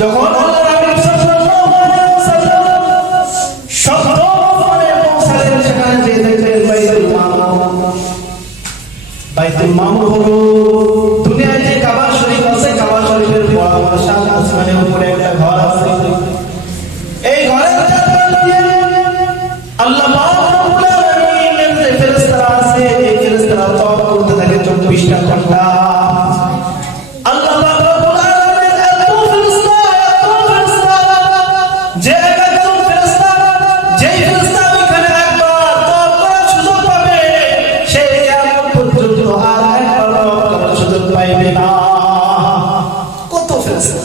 যখন আল্লাহ রাসূল সাল্লাল্লাহু আলাইহি ওয়াসাল্লাম শব্দ করে পৌঁছালেন সেখানে যে দেখলেন বাইতুল মামুর হলো দুনিয়ায় যে কাবা শরীফ আছে, কাবা শরীফের বড় শান আসমানের উপরে একটা ঘর আছে। এই ঘরের চারপাশ দিয়ে আল্লাহ পাক রব্বুল আলামিনের যে ফেরেশতারা আছে, এই ফেরেশতারা তওয়াফ করতে থাকে 24টা ঘন্টা। আল্লাহ পাক রব্বুল আলামিনের এত ফেরেশতা যে একজন ফেরেশতা যেই ফেরেশতা ওখানে একবার তওয়াফ করার সুযোগ পাবে সে কিয়ামত পর্যন্ত আর একবার তওয়াফ করার সুযোগ পাইবে না। কত ফেরেশতা!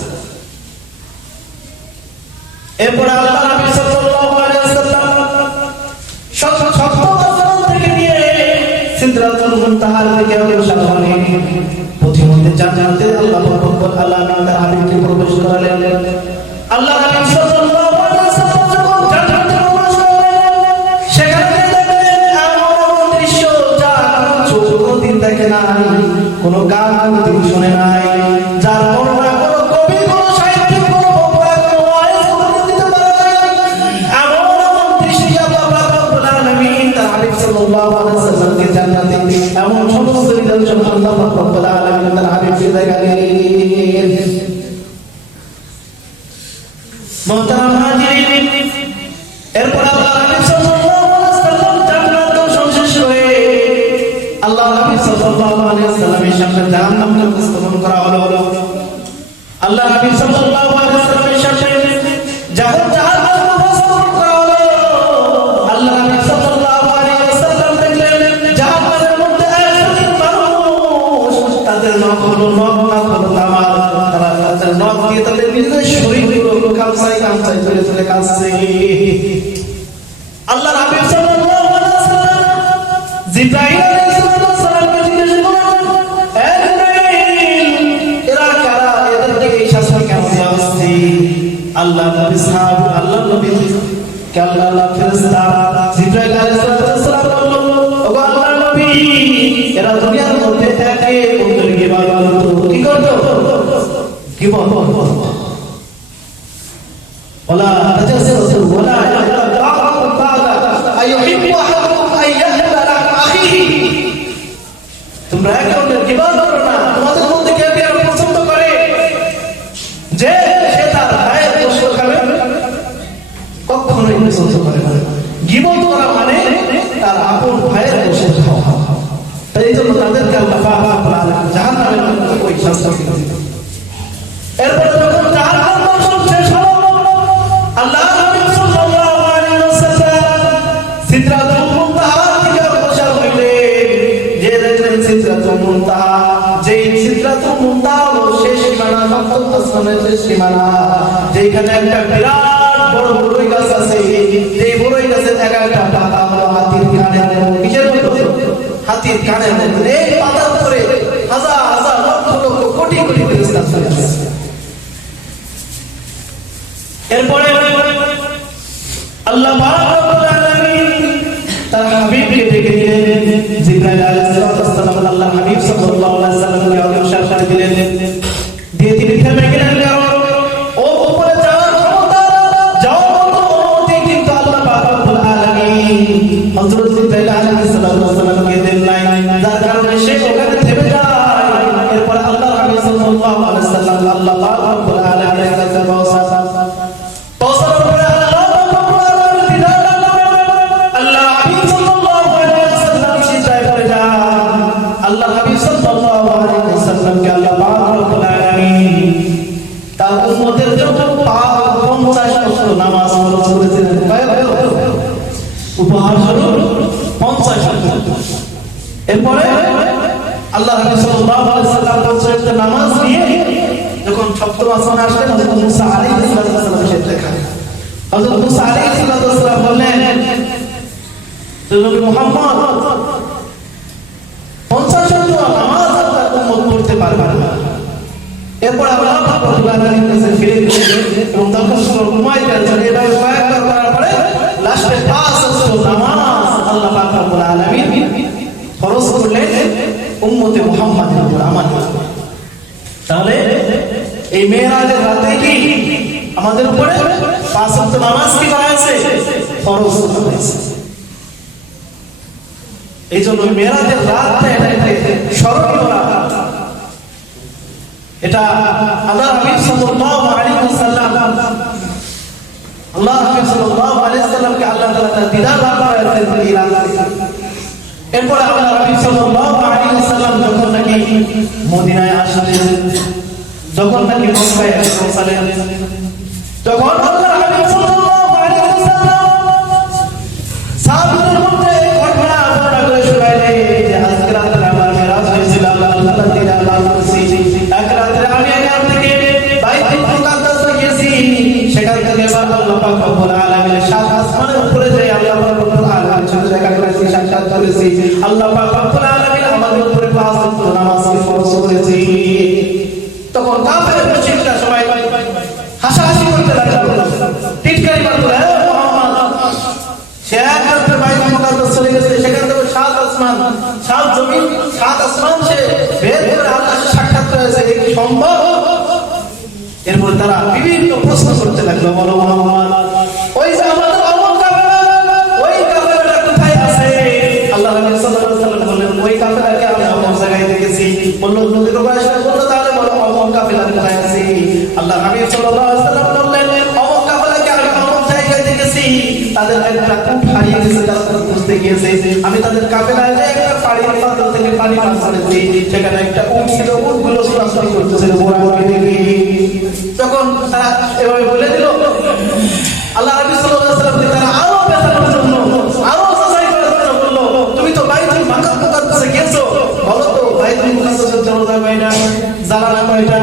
এরপর আল্লাহ নবী সাল্লাল্লাহু আলাইহি ওয়াসাল্লাম শত আসমান থেকে নিয়ে সিদরাতুল মুনতাহার দিকে অগ্রসর হলেন। পথিমধ্যে জান্নাতে আল্লাহ রব্বুল আলামিন তার হাবিবকে প্রবেশ করালেন। আল্লাহ নবী সাল্লাল্লাহু আলাইহি ওয়াসাল্লাম যখন জান্নাতে প্রবেশ করলেন সেখানে দেখলেন এমন দৃশ্য যা চোখ কোনদিন দেখে নাই, কোনো কান কোনদিন শুনে নাই, যার বর্ণনা কোনো কবি, কোনো সাহিত্যিক, কোনো বক্তা, কোনো ওয়াইজ কোনদিন দিতে পারে নাই। এমন দৃশ্য আল্লাহ রব্বুল আলামিন তার হাবিব সাল্লাল্লাহু আলাইহি ওয়াসাল্লামকে জান্নাতে এমন সমস্ত নিদর্শন আল্লাহ রব্বুল আলামিন তার হাবিবকে দেখালেন। মুহতারাম হাজিরিন, এরপর আল্লাহ হাবিব সাল্লাল্লাহু আলাইহি ওয়াসাল্লাম জান্নাত দর্শন শেষ করে আল্লাহ হাবিব সাল্লাল্লাহু আলাইহি ওয়াসাল্লামের সামনে জাহান্নামকে উপস্থাপন করা হলো। আল্লাহ হাবিব সাল্লাল্লাহু আলাইহি ওয়াসাল্লামের সামনে জাহান্নাম উপস্থাপন করা হলো। আল্লাহ হাবিব সাল্লাল্লাহু আলাইহি ওয়াসাল্লাম দেখলেন জাহান্নামের মধ্যে একজন মানুষ, তাদের নখ হলো তামার, তারা তাদের নখ দিয়ে তাদের নিজেদের শরীরগুলো কামসাই ধরে ধরে কাঁদছে। আল্লাহ হাবিব সাল্লাল্লাহু আলাইহি ওয়াসাল্লাম জিবরাইল আলাইহিস সালামকে জিজ্ঞেস করলেন, হে জিবরাইল, এরা কারা? এদেরকে এই শাস্তি কেন দেওয়া হচ্ছে? আল্লাহ নবী সাহাবী, আল্লাহ নবী কে আল্লাহ ফেরেশতা জিবরাইল আলাইহিস সালাম বলল, ওগো আল্লাহর নবী, এরা দুনিয়ার মধ্যে একে অন্যের গিবত করত। কি করত? গিবত। ওয়ালা তাজাসসু ওয়ালা ইয়াগতাব বা'দা আইয়ুহিব্বু আহাদুকুম আন ইয়াহলা লাহা আখিহি। তোমরা একে অন্যের গিবত করো না। তোমাদের মধ্যে কে কে পছন্দ করে যে সে তার ভাইয়ের গোশত খাবে? কখনোই পছন্দ করে না। গিবত করা মানে তার আপন ভাইয়ের গোশত খাওয়া। তাই এই জন্য তাদেরকে আল্লাহ পাক রব্বুল আলামিন জাহান্নামের মধ্যে ওই শাস্তি দিলেন। এরপর যখন জাহান্নাম দর্শন শেষ হলো, আল্লাহ নবী সাল্লাল্লাহু আলাইহি ওয়াসাল্লাম সিদরাতুল মুনতাহা থেকে অগ্রসর হইলেন। যে দেখলেন সিদরাতুল মুনতাহা, যেই সিদরাতুল মুনতাহা হলো শেষ সীমানা, সপ্তম আসমানের শেষ সীমানা, যেখানে একটা বিরাট বড় বড়ই গাছ আছে। এই বড়ই গাছের এক একটা পাতা হলো হাতির কানের মতো। কিসের মতো? হাতির কানের মতো। এই পাতার উপরে হাজার হাজার লক্ষ লক্ষ কোটি কোটি ফেরেশতা চলে আসে। এরপরে আল্লাহ পাক রব্বুল আলামিন তার হাবিবকে ডেকে দিলেন। জিবরাইল আলাইহিস সালাম আল্লাহ হাবিব সাল্লাল্লাহু আলাইহি ওয়াসাল্লামকে অগ্রসর করে দিলেন। দিয়ে তিনি থেমে গেলেন, কারণ ও উপরে যাওয়ার ক্ষমতা, যাওয়ার মতো অনুমতি কিন্তু আল্লাহ পাক রব্বুল আলামিন হযরত জিবরাইল আলাইহিস সালামকে দেন নাই, যার কারণে সে ওখানে থেমে যায়। এরপর আল্লাহ হাবিব সাল্লাল্লাহু আলাইহি ওয়াসাল্লাম আল্লাহ পাক রব্বুল আলামিনের কাছে পৌঁছালেন। আল্লাহ হাবিব সাল্লাল্লাহু আলাইহি ওয়াসাল্লামকে আল্লাহ পাক রব্বুল আলামিন তার উম্মতের জন্য 50 ওয়াক্ত নামাজ ফরজ করেছিলেন। উপহার স্বরূপ 50 ওয়াক্ত। এরপরে আল্লাহ হাবিব সাল্লাল্লাহু আলাইহি ওয়াসাল্লাম 50 ওয়াক্ত নামাজ নিয়ে যখন সপ্তম আসমানে আসলেন, হযরত মুসা আলাইহিস সালামের সাথে দেখা। হযরত মুসা আলাইহিস সালাম বললেন, নবী মুহাম্মদ 50 ওয়াক্ত নামাজ আপনার উম্মত পড়তে পারবে না। এরপর আল্লাহ পাক রব্বুল আলামিনের কাছে ফিরে গেলেন এবং দরখাস্ত ঘুমাইলেন। এভাবে কয়েকবার করার পরে লাস্টে 5 ওয়াক্ত নামাজ আল্লাহ পাক রব্বুল আলামিন ফরজ করলেন উম্মতে মুহাম্মাদের উপর, আমাদের। তাহলে এই মেরাজের রাতে কি আমাদের উপরে 5 ওয়াক্ত নামাজ কি করা হয়েছে? ফরজ করা হয়েছে। এই জন্য মেরাজের রাতটা এটাকে স্মরণীয় রাত। এটা আল্লাহ হাবিব সাল্লাল্লাহু আলাইহি ওয়াসাল্লাম কে আল্লাহ তাআলা তার দিদার দান করেছেন এই রাতে। এরপর আল্লাহ হাবিব সাল্লাল্লাহু আলাইহি ওয়াসাল্লাম যখন নাকি মদিনায় আসলেন, যখন নাকি মক্কায় পৌঁছালেন, তখন আল্লাহ হাবিব সাল্লাল্লাহু আলাইহি ওয়াসাল্লাম সাহাবাদের মধ্যে ঘটনা বর্ণনা করে শোনালেন যে আজকে রাতে আমার মেরাজ হয়েছিল, আল্লাহ তাআলা দিদার দান করেছি। এক রাতে আমি এখান থেকে বাইতুল মুকাদ্দাসে গেছি, সেখান থেকে আল্লাহ পাক রব্বুল আলামিনের সাত আসমানের উপরে যে আল্লাহ পাক রব্বুল আলামিন সাথে দেখা করেছি, সাক্ষাৎ করেছি। আল্লাহ পাক রব্বুল আলামিন আমাদের উপরে 5 ওয়াক্ত নামাজ ফরজ করেছি। তখন কাফের মুশরিকরা সবাই হাসাহাসি করতে লাগলো, টিটকারি মারতে লাগলো, মুহাম্মদ সে একবার বাইতুল মুকাদ্দাস চলে গেছে, সেখান থেকে 7 আসমান, 7 জমিন, 7 আসমান সে বের করে আল্লাহর সাথে সাক্ষাৎ করেছে, এই কি সম্ভব? এরপর তারা বিভিন্ন প্রশ্ন করতে লাগলো, বলো মুহাম্মদ ওই যে আমাদের অমুক কাফেরা, ওই কাফেরাটা কোথায় আছে? আল্লাহ নবী সাল্লাল্লাহু আলাইহি ওয়াসাল্লাম বললেন, ওই কাফেরাকে আমি অমুক জায়গায় দেখেছি। বলল নবীর বয়সটা বলল, তাহলে বলো অমুক কাফেরা কোথায় আছে? আল্লাহ নবী সাল্লাল্লাহু আলাইহি ওয়াসাল্লাম বললেন, অমুক কাফেরাকে আমি অমুক জায়গায় দেখেছি, তাদের একটা কূপ হারিয়ে গেছে, তারা খুঁজতে গিয়েছে, আমি তাদের কাফেরায় যে একটা পানির পাত্র থেকে পানি পান করেছি, সেখানে একটা উট ছিল, উটগুলো চলাচল করতেছিল ঘোরাঘুরি দেখি। যখন তারা এভাবে বলে দিল, আল্লাহ নবী সাল্লাল্লাহু আলাইহি ওয়াসাল্লাম তারা আরো পেছানোর জন্য, আরো যাচাই করার জন্য বলল, তুমি তো বাইতুল মুকাদ্দাসে গেছো, বলো তো বাইতুল মুকাদ্দাসের দরজা কয়টা, জানালা কয়টা?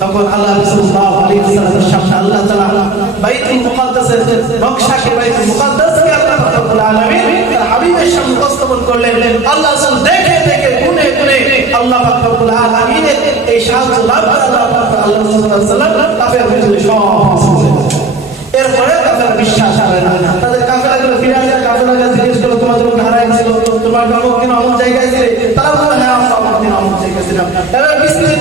তখন আল্লাহ সাল্লাল্লাহু আলাইহি ওয়াসাল্লামের সামনে আল্লাহ তাআলা বাইতুল মুকাদ্দাসের নকশাকে, বাইতুল মুকাদ্দাসকে আল্লাহ রাব্বুল আলামিন তার হাবিবের সামনে উপস্থাপন করলেন। আল্লাহ রাসূল দেখে দেখে গুনে গুনে আল্লাহ রাব্বুল আলামিনের এই সাহায্য লাভ করে আল্লাহ সাল্লাল্লাহু আলাইহি ওয়াসাল্লাম কাফের ভিতরে সব। এরপরে কাফেররা বিশ্বাস করে না, তাদের কাফেরগুলো ফিরে আসে, কাফেররা জিজ্ঞেস করলো, তোমাদের লোক হারায় ছিল, তোমার অমুক দিন অমুক জায়গায় ছিলে? তারা বলল, হ্যাঁ আমরা অমুক দিন অমুক জায়গায় ছিলাম। এবার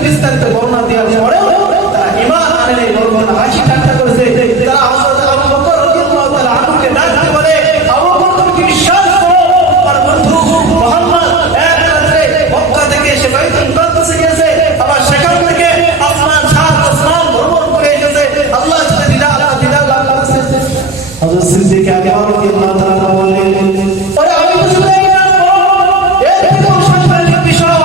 বিস্তারিত বর্ণনা দেওয়ার পরেও তারা ঈমান আনে নাই, বরং হাসি ঠাট্টা করেছে। তারা হযরত আবু বকর রাদিয়াল্লাহু তাআলা আনহুকে ডাকতে বলে, আবু বকর তুমি কি বিশ্বাস করো আমার বন্ধু মুহাম্মদ এক রাতে মক্কা থেকে এসে বাইতুল মুকাদ্দাসে গেছে, আবার সেখান থেকে আসমান, 7 আসমান ভ্রমণ করে এসেছে, আল্লাহর সাথে দিদার লাভ করেছে? হযরত সিদ্দিক আকবর রাদিয়াল্লাহু তাআলা বললেন, ওরে আমি তো শুনেই না, এর থেকেও সাংঘাতিক বিষয়,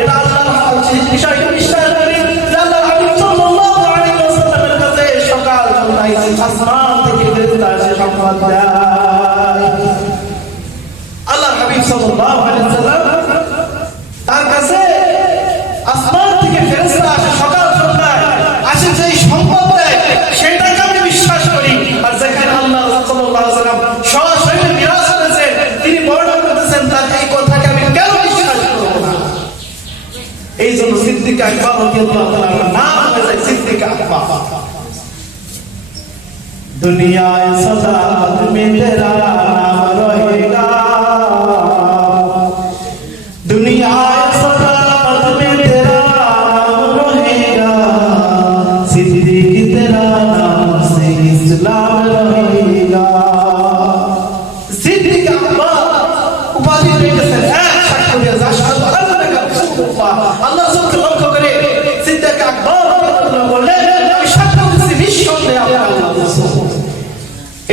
এটা আল্লাহর বিষয় বিশ্বাস করি যে আল্লাহ হাবিব সাল্লাল্লাহু আলাইহি ওয়াসাল্লামের কাছে সকাল সন্ধ্যায় আসমান থেকে ফেরেশতা এসে সংবাদ দেয়। আল্লাহ হাবিব সাল্লাল্লাহু আলাইহি ওয়াসাল্লাম তার কাছে আসমান থেকে ফেরেশতা আসে, সকাল সন্ধ্যায় আসে, যেই সংবাদ দেয় সেটাকে আমি বিশ্বাস করি। আর যেখানে আল্লাহ সাল্লাল্লাহু আলাইহি ওয়াসাল্লাম সরাসরি মিরাজ করেছেন, তিনি বর্ণনা করতেছেন, তার এই কথাকে আমি কেন বিশ্বাস করব না? এই জন্য সিদ্দিক আকবর রাদিয়াল্লাহু তাআলার নাম হয়েছে সিদ্দিক আকবর। दुनियाए सदाकत में तेरा नाम रहेगा, दुनियाए सदाकत में तेरा नाम रहेगा, सिद्दीक तेरा नाम से इस्लाम रहेगा। सिद्दीक আকবর উপাধি পেয়েছেন, এক সাক্ষ্য দিয়ে আশহাদু আন্নাকা রাসূলুল্লাহ। আল্লাহ রাসূলকে লক্ষ্য করে সিদ্দীক আকবর বললেন, আমি সাক্ষ্য দিচ্ছি নিঃসন্দেহে আপনি আল্লাহর রাসূল।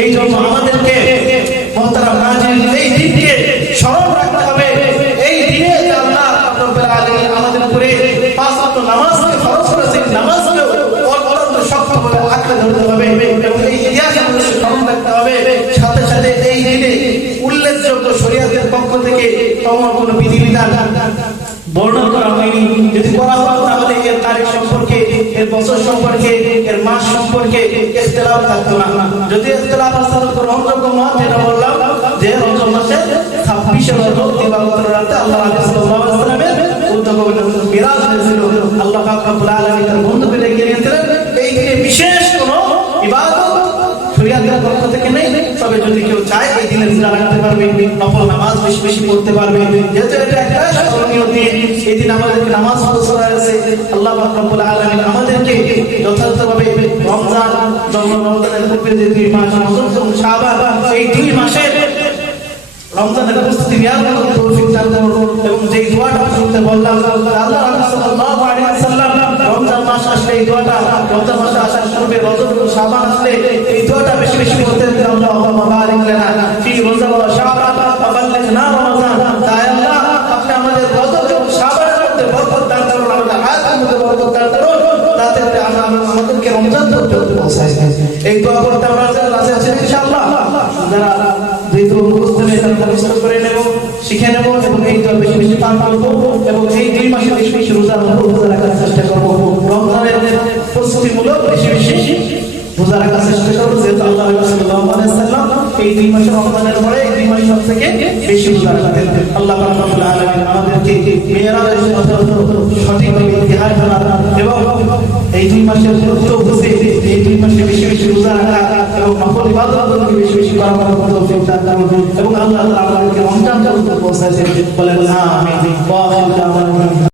এই জন্য আমাদেরকে মুহতারাম নাজির এই দিনকে স্মরণ রাখতে হবে। এই দিনে যে আল্লাহ রাব্বুল আলামিন আমাদের উপরে 5 ওয়াক্ত নামাজকে ফরজ করেছেন, নামাজকে অত্যন্ত শক্ত করে আঁকড়ে ধরতে হবে এবং এই ইতিহাস আমাদের স্মরণ রাখতে হবে। সাথে সাথে এই দিনে উল্লেখযোগ্য শরীয়তের পক্ষ থেকে তেমন কোনো বিধিবিধান বর্ণনা করা হয়নি। যদি করা হতো তাহলে এর তারিখ সম্পর্কে, এর বছর সম্পর্কে, এর মাস সম্পর্কে ইখতিলাফ থাকতো না। যদি ইখতিলাফ আসতো তো গ্রহণযোগ্য মত যেটা বললাম যে রমজান মাসে 26 রজব দিবাগত রাতে আল্লাহ সাল্লাল্লাহু আলাইহি ওয়াসাল্লামের উদ্যোগে মিরাজ হয়েছিল। আল্লাহ পাক রব্বুল আলামিন তার বন্ধুকে ডেকে নিয়েছিলেন। এই দিনে বিশেষ কোনো ইবাদত শরীয়তের পক্ষ থেকে নেই, তবে যদি কেউ চায় এই দিনের রোজা রাখতে পারবে, নফল নামাজ বেশি বেশি পড়তে পারবে। যেহেতু এটা একটা স্মরণীয় দিন, এই দিন আমাদেরকে নামাজ ফরজ করা হয়েছে। আল্লাহ পাক রব্বুল আলামিন আমাদেরকে যথাযথভাবে রমজানের পূর্বে যে 2 মাস রজব এবং শাবান, এই 2 মাসের রমজানের প্রস্তুতি নেওয়ার মতো তৌফিক দান করুন। এবং যে দোয়াটা শুনতে বললাম, আল্লাহ রাসূল সাল্লাল্লাহু আলাইহি ওয়াসাল্লাম রমজান মাস আসলে এই দোয়াটা, রমজান মাসে আসার পূর্বে রজব এবং শাবান আসলে এই দোয়াটা বেশি বেশি করতে হবে। আল্লাহুম্মা বারিক লানা ফি রজব ওয়া শাবান ওয়া বাল্লিগনা রমাদান। তাই আল্লাহ আপনি আমাদের রজব এবং শাবানের মধ্যে বরকত দান করুন, আমাদের হায়াতের মধ্যে বরকত দান করুন, যাতে আমরা আমাদেরকে রমজান পর্যন্ত পৌঁছাই। এই দোয়া করতে আমরা রাজি আছি ইনশাআল্লাহ। যারা যেহেতু মুখস্থ নেই তারা মুখস্থ করে নেব, শিখে নেব এবং এই দোয়া বেশি বেশি পাঠ করবো এবং এই 2 মাসে বেশি বেশি রোজা রাখার চেষ্টা করবো। রমজানের প্রস্তুতিমূলক বেশি বেশি রোজা রাখার চেষ্টা করবো, যেহেতু আল্লাহ সাল্লাল্লাহু আলাইহি ওয়াসাল্লাম এই 2 মাসে রমজানের পরে এই 2 মাস সবথেকে বেশি রোজা রাখতেন। আল্লাহ রাব্বুল আলামিন আমাদেরকে মেরাজের সঠিকভাবে ইতিহাস জানা এবং এই 2 মাসের গুরুত্ব বুঝে এই 2 মাসে বেশি বেশি রোজা রাখা এবং নফল ইবাদতগুলোকে বেশি বেশি করার তৌফিক দান করুন এবং আল্লাহ তাআলা আমাদেরকে রমজান পর্যন্ত পৌঁছাতে বলেন আমিন। ওয়া আখিরু দাওয়ানা